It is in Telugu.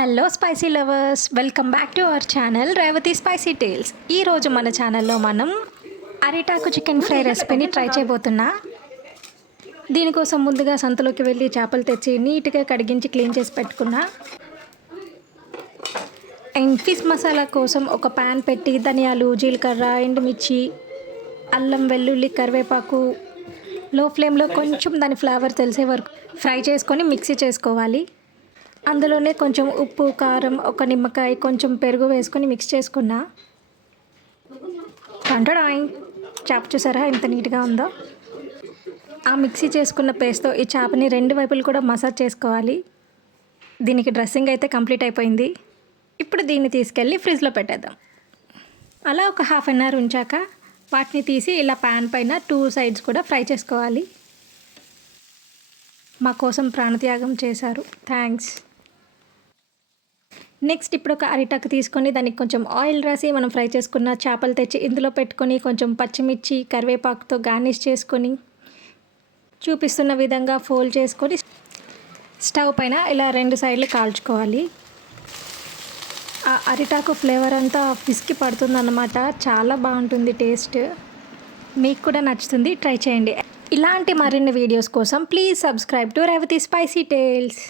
Hello spicy lovers, welcome back to our channel Revathi spicy tales. ఈరోజు మన ఛానల్లో మనం అరిటాకు చికెన్ ఫ్రై రెసిపీని ట్రై చేయబోతున్నా. దీనికోసం ముందుగా సంతలోకి వెళ్ళి చేపలు తెచ్చి నీట్గా కడిగించి క్లీన్ చేసి పెట్టుకున్నా. అండ్ ఫిష్ మసాలా కోసం ఒక ప్యాన్ పెట్టి ధనియాలు, జీలకర్ర, ఎండుమిర్చి, అల్లం, వెల్లుల్లి, కరివేపాకు లో ఫ్లేమ్లో కొంచెం దాని ఫ్లేవర్ తెలిసే వరకు ఫ్రై చేసుకొని మిక్సీ చేసుకోవాలి. అందులోనే కొంచెం ఉప్పు, కారం, ఒక నిమ్మకాయ, కొంచెం పెరుగు వేసుకొని మిక్స్ చేసుకున్నా. కంటడాయి చేప చూసారా ఎంత నీట్గా ఉందో. ఆ మిక్సీ చేసుకున్న పేస్ట్తో ఈ చేపని రెండు వైపులు కూడా మసాజ్ చేసుకోవాలి. దీనికి డ్రెస్సింగ్ అయితే కంప్లీట్ అయిపోయింది. ఇప్పుడు దీన్ని తీసుకెళ్ళి ఫ్రిడ్జ్లో పెట్టేద్దాం. అలా ఒక హాఫ్ అన్ అవర్ ఉంచాక వాటిని తీసి ఇలా ప్యాన్ పైన 2 సైడ్స్ కూడా ఫ్రై చేసుకోవాలి. మా కోసం ప్రాణత్యాగం చేశారు, థ్యాంక్స్. నెక్స్ట్ ఇప్పుడు ఒక అరిటాకు తీసుకొని దానికి కొంచెం ఆయిల్ రాసి మనం ఫ్రై చేసుకున్న చేపలు తెచ్చి ఇందులో పెట్టుకొని కొంచెం పచ్చిమిర్చి, కరివేపాకుతో గార్నిష్ చేసుకొని చూపిస్తున్న విధంగా ఫోల్డ్ చేసుకొని స్టవ్ పైన ఇలా 2 సైడ్లు కాల్చుకోవాలి. ఆ అరిటాకు ఫ్లేవర్ అంతా ఫిష్కి పడుతుందన్నమాట. చాలా బాగుంటుంది టేస్ట్. మీకు కూడా నచ్చుతుంది, ట్రై చేయండి. ఇలాంటి మరిన్ని వీడియోస్ కోసం please subscribe to Revathi spicy tiles.